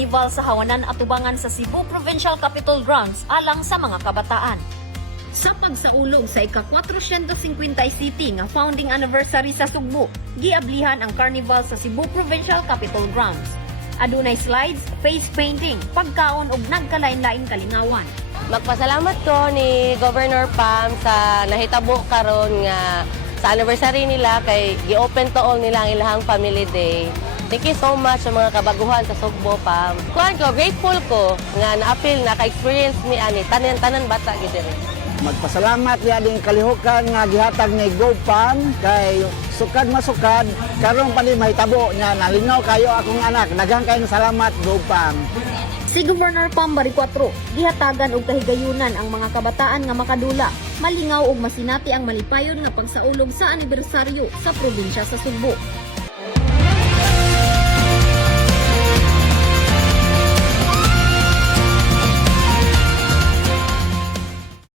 Carnival sa Hawanan at Tubangan sa Cebu Provincial Capitol Grounds alang sa mga kabataan. Sa pagsaulog sa ika-450 nga founding anniversary sa Sugbo, giablihan ang Carnival sa Cebu Provincial Capitol Grounds. Adunay slides, face painting, pagkaon ug nagkalain-laing kalingawan. Magpasalamat ko ni Governor Pam sa nahitabo karon nga sa anniversary nila kay gi-open to all nila ang ilahang family day. Thank you so much sa mga kabaguhan sa Sugbo, Pam. Kuan ko, grateful ko nga na-appeal, naka-experience mi ani tanan bata gid diri. Magpasalamat niya din kalihokan nga gihatag ni GoPam kay sukad masukad karon pa ni mahitabo niya nalingaw kayo akong anak. Daghang kayong salamat GoPam. Si Governor Pam Bari 4, gihatagan og kahigayunan ang mga kabataan nga makadula, malingaw ug masinati ang malipayon nga pagsaulog sa anibersaryo sa probinsya sa Sugbo.